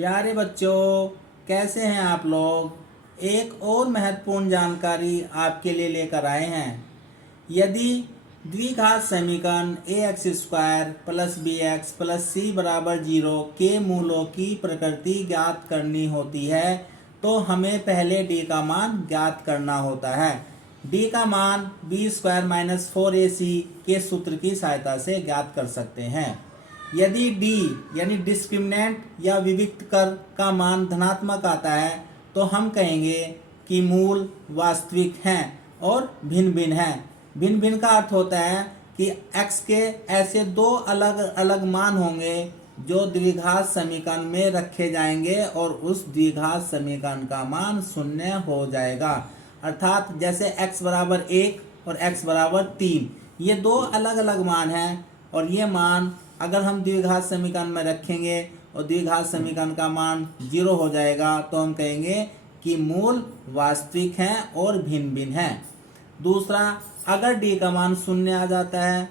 प्यारे बच्चों, कैसे हैं आप लोग। एक और महत्वपूर्ण जानकारी आपके लिए लेकर आए हैं। यदि द्विघात समीकरण ax² plus bx plus c बराबर 0 के मूलों की प्रकृति ज्ञात करनी होती है तो हमें पहले d का मान ज्ञात करना होता है। d का मान b² माइनस 4ac के सूत्र की सहायता से ज्ञात कर सकते हैं। यदि d यानी डिस्क्रिमिनेंट या विविक्तकर का मान धनात्मक आता है तो हम कहेंगे कि मूल वास्तविक हैं और भिन्न भिन्न हैं। भिन्न भिन्न का अर्थ होता है कि x के ऐसे दो अलग अलग मान होंगे जो द्विघात समीकरण में रखे जाएंगे और उस द्विघात समीकरण का मान शून्य हो जाएगा। अर्थात जैसे x बराबर 1 और x बराबर 3, ये दो अलग अलग मान हैं और ये मान अगर हम द्विघात समीकरण में रखेंगे और द्विघात समीकरण का मान 0 हो जाएगा तो हम कहेंगे कि मूल वास्तविक हैं और भिन्न भिन्न हैं। दूसरा, अगर d का मान 0 आ जाता है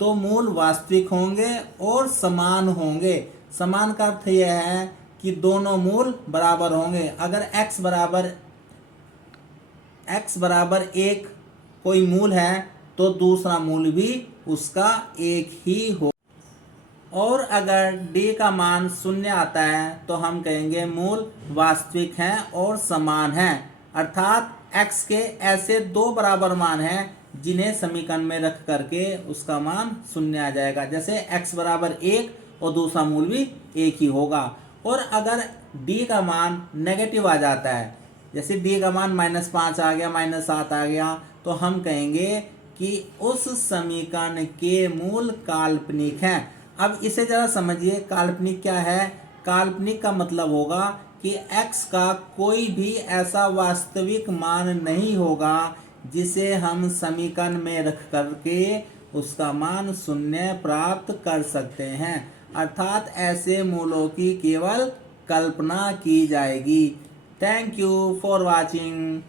तो मूल वास्तविक होंगे और समान होंगे। समान का अर्थ यह है कि दोनों मूल बराबर होंगे। अगर x बराबर 1 कोई मूल है तो दूसरा मूल भी उसका एक ही हो। और अगर d का मान 0 आता है तो हम कहेंगे मूल वास्तविक हैं और समान हैं। अर्थात x के ऐसे दो बराबर मान हैं जिन्हें समीकरण में रख करके उसका मान 0 आ जाएगा। जैसे x बराबर 1 और दूसरा मूल भी 1 ही होगा। और अगर d का मान नेगेटिव आ जाता है, जैसे d का मान -5 आ गया, -7 आ गया, तो हम कहेंगे कि उस समीकरण के मूल काल्पनिक हैं। अब इसे जरा समझिए, काल्पनिक क्या है। काल्पनिक का मतलब होगा कि x का कोई भी ऐसा वास्तविक मान नहीं होगा जिसे हम समीकरण में रख करके उसका मान 0 प्राप्त कर सकते हैं। अर्थात ऐसे मूलों की केवल कल्पना की जाएगी। Thank you for watching.